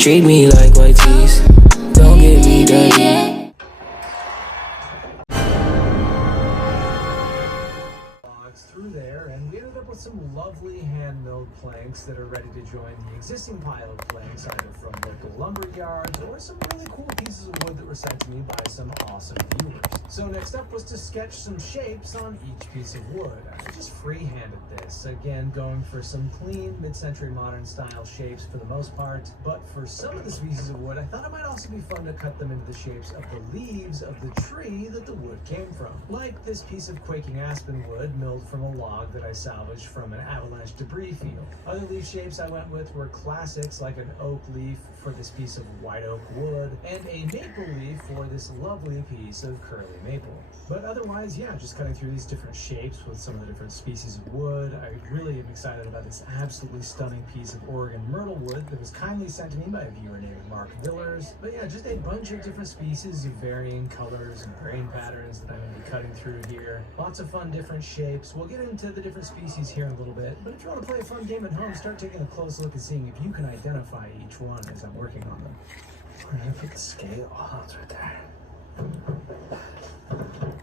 Treat me like white teeth, don't get me dirty. Through there, and we ended up with some lovely hand-milled planks that are ready to join the existing pile of planks, either from local lumber yards or some really cool pieces of wood that were sent to me by some awesome viewers. So next up was to sketch some shapes on each piece of wood. I just freehanded this, again going for some clean mid-century modern style shapes for the most part, but for some of the pieces of wood I thought it might also be fun to cut them into the shapes of the leaves of the tree that the wood came from. Like this piece of quaking aspen wood milled from a log that I salvaged from an avalanche debris field. Other leaf shapes I went with were classics like an oak leaf for this piece of white oak wood and a maple leaf for this lovely piece of curly maple. But otherwise, yeah, just cutting through these different shapes with some of the different species of wood. I really am excited about this absolutely stunning piece of Oregon myrtle wood that was kindly sent to me by a viewer named Mark Villers. But yeah, just a bunch of different species of varying colors and grain patterns that I'm going to be cutting through here. Lots of fun different shapes. We'll get into the different species here in a little bit, but if you want to play a fun game at home, start taking a close look and seeing if you can identify each one as I'm working on them. Where did I put the scale? Oh, it's right there.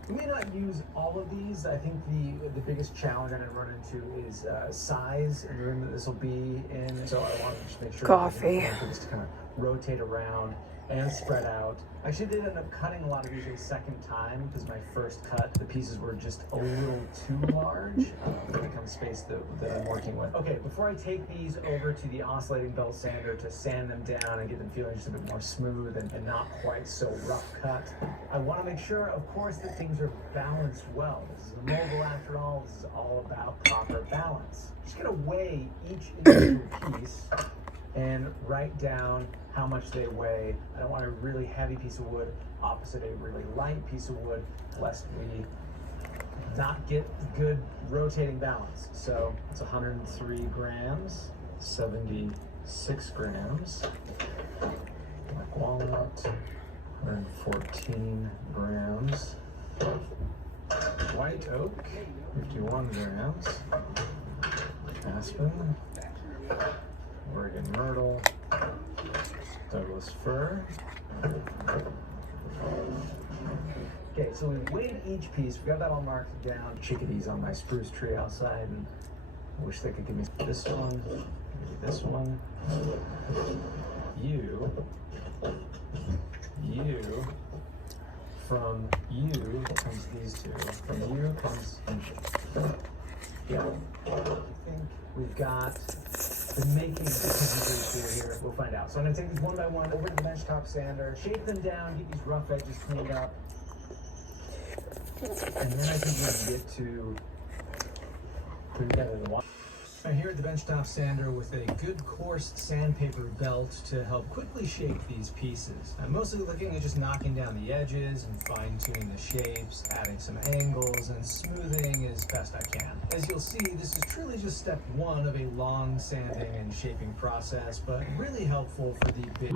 We may not use all of these. I think the biggest challenge I'm going to run into is size and the room that this will be in. So I want to just make sure Coffee. things to kind of rotate around and spread out. I actually did end up cutting a lot of these a second time because my first cut, the pieces were just a little too large for the kind of space that I'm working with. Okay, before I take these over to the oscillating belt sander to sand them down and get them feeling just a bit more smooth and not quite so rough cut, I want to make sure, of course, that things are balanced well. This is a mobile after all. This is all about proper balance. Just gonna weigh each individual piece and write down how much they weigh. I don't want a really heavy piece of wood opposite a really light piece of wood, lest we not get good rotating balance. So it's 103 grams, 76 grams. Black walnut, 114 grams. White oak, 51 grams. Aspen, Oregon myrtle, Douglas fir. Okay, so we weighed each piece. We got that all marked down. Chickadees on my spruce tree outside, and I wish they could give me this one, maybe this one. You. From you comes these two. From you comes. Yeah. I think we've got the making of the pieces here. We'll find out. So I'm going to take these one by one over to the benchtop sander, shape them down, get these rough edges cleaned up, and then I think we can get to putting together the water. I'm here at the benchtop sander with a good coarse sandpaper belt to help quickly shape these pieces. I'm mostly looking at just knocking down the edges and fine-tuning the shapes, adding some angles, and smoothing as best I can. As you'll see, this is truly just step one of a long sanding and shaping process, but really helpful for the big